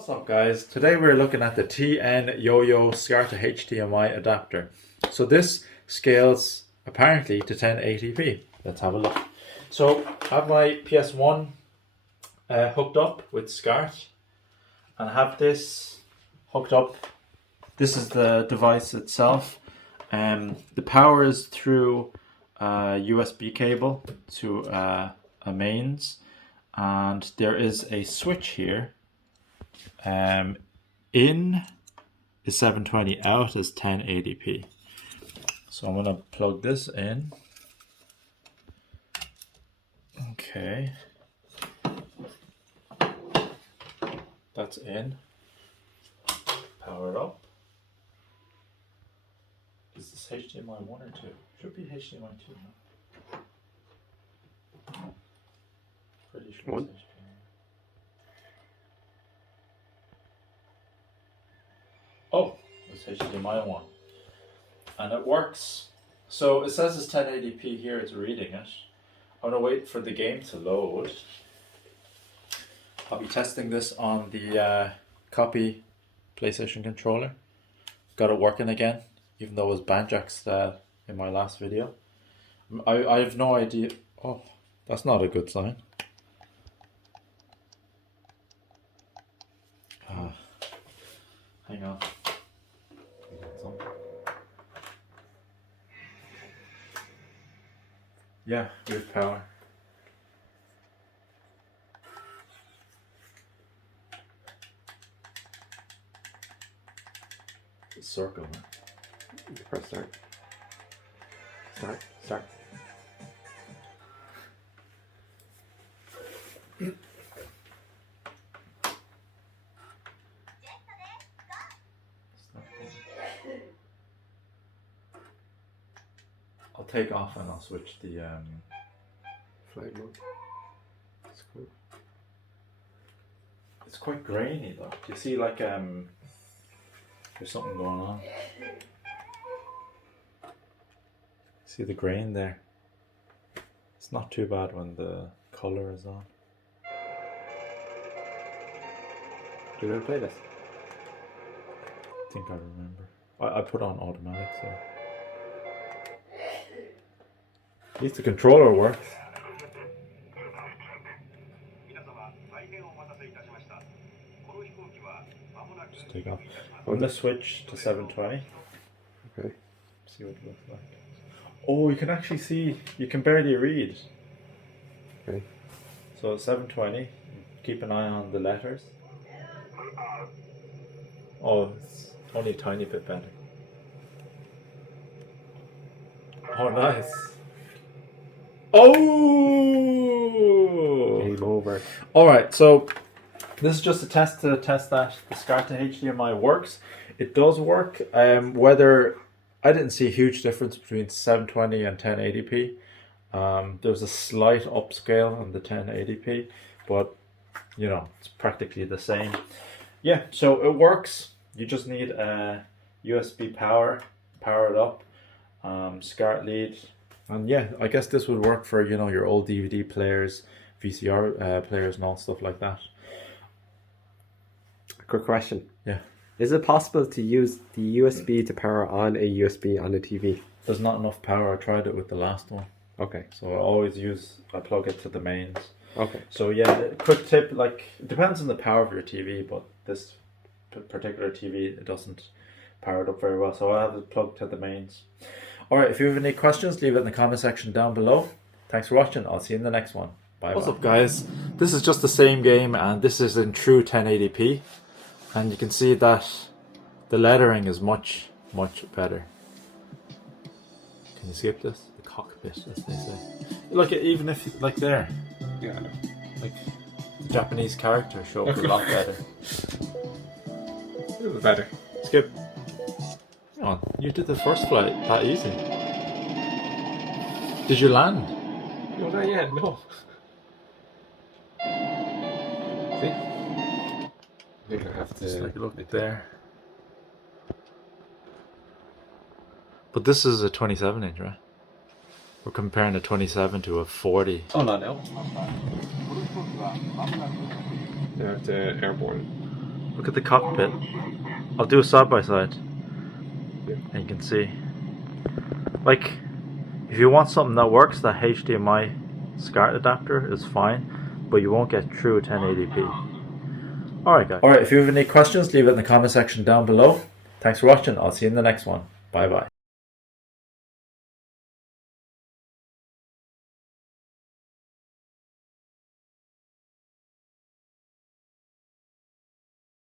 What's up guys? Today we're looking at the TnYoYo Scart HDMI adapter. So this scales apparently to 1080p. Let's have a look. So I have my PS1 hooked up with Scart, and I have this hooked up. This is the device itself. The power is through a USB cable to a mains, and there is a switch here. In is 720, out is 1080p. So I'm gonna plug this in. Okay, that's in. Power it up. Is this HDMI 1 or 2? Should be HDMI 2 now. Pretty sure it's HDMI. Oh, it's HDMI 1. And it works. So it says it's 1080p here, it's reading it. I'm gonna wait for the game to load. I'll be testing this on the copy PlayStation controller. Got it working again, even though it was banjaxed in my last video. I have no idea. Oh, that's not a good sign. Hang on. Yeah, we have power. It's circle, man. Press start. Start. I'll take off and I'll switch the Flight mode. That's cool. It's quite grainy though. Do you see like there's something going on? See the grain there? It's not too bad when the color is on. Do you want to play this? I think I remember. I put on automatic, so at least the controller works. Just take off. I'm gonna switch to 720. Okay. See what it looks like. Oh, you can actually see. You can barely read. Okay. So 720. Keep an eye on the letters. Oh, it's only a tiny bit better. Oh, nice. Oh! Game over. Alright, so this is just a test to test that the Scart to HDMI works. It does work. Whether I didn't see a huge difference between 720 and 1080p. There's a slight upscale on the 1080p, but you know, it's practically the same. Yeah, so it works. You just need a USB power it up, SCART lead. And yeah, I guess this would work for, you know, your old DVD players, VCR players and all stuff like that. A quick question. Yeah. Is it possible to use the USB to power on a USB on the TV? There's not enough power. I tried it with the last one. Okay. So I plug it to the mains. Okay. So yeah, quick tip, like, it depends on the power of your TV, but this particular TV, it doesn't power it up very well. So I have it plugged to the mains. Alright, if you have any questions, leave it in the comment section down below. Thanks for watching. I'll see you in the next one. Bye. What's up guys? This is just the same game, and this is in true 1080p. And you can see that the lettering is much better. Can you skip this? The cockpit, as they say. Look, even if, like there. Yeah. Like, the Japanese character show up a lot better. It was better. Skip. Come on, you did the first flight that easy. Did you land? No, not yet. No. See? I think I have to. Just like look there. But this is a 27-inch, right? We're comparing a 27 to a 40. Oh, no. They have to airborne. Look at the cockpit. I'll do a side by side, and you can see. Like, if you want something that works, that HDMI SCART adapter is fine, but you won't get true 1080p. Alright guys. Alright, if you have any questions, leave it in the comment section down below. Thanks for watching. I'll see you in the next one. Bye bye.